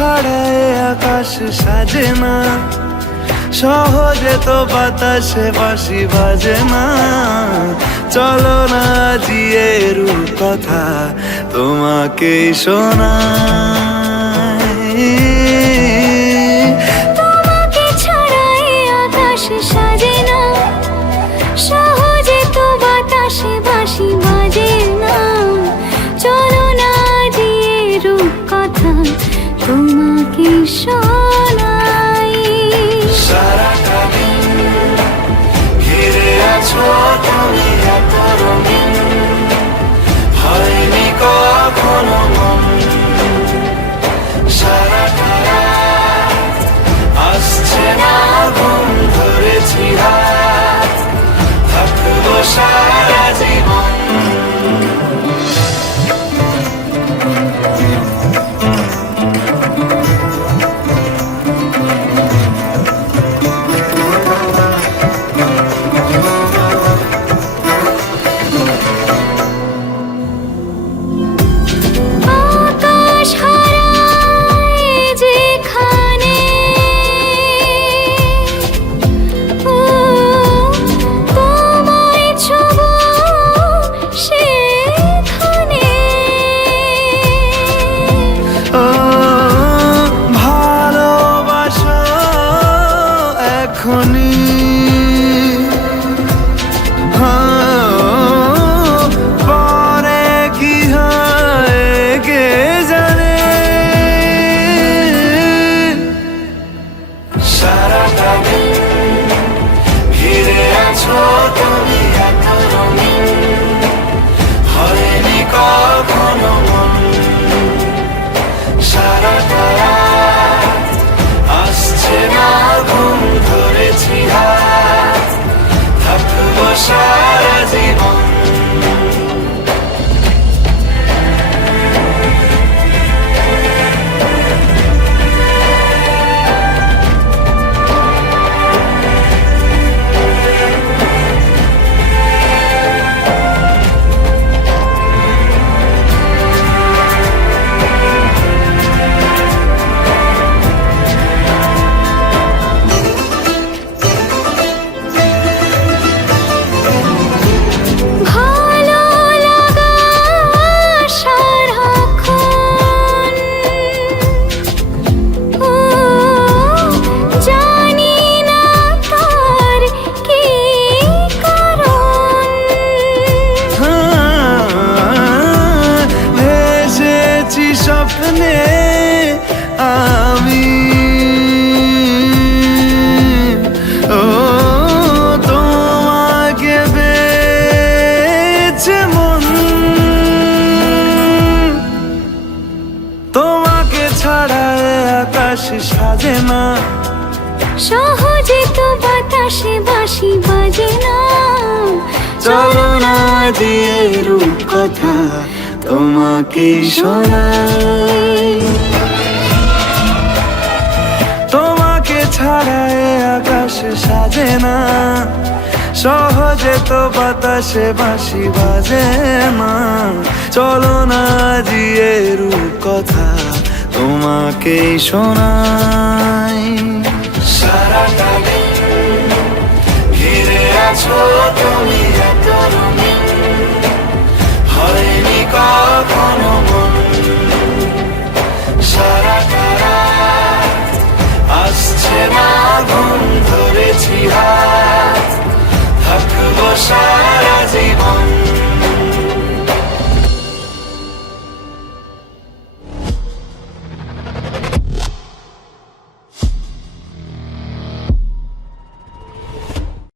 ছাড়ায় আকাশ সাজে না সহজে তো বাতাসে বাসি বাজে না চলো না জিয়ের কথা তোমাকে শোনা। shine. এখনই। হ্যাঁ, পরে কি হয় কে জানে? সারাটা ঘিরে আকাশ সাজে না। সহজে তো বাতাসে বাসি বাজে না। চলো না দিয়ে রূপ কথা তোমাকে শোনাই। তোমাকে ছাড়া আকাশ সাজে না। সহজে তো বাতাসে বাসি বাজে না। চলো না দিয়ে রূপ কথা তোমাকে শোনাই সারাটা দিন ঘিরে আছো তুমি।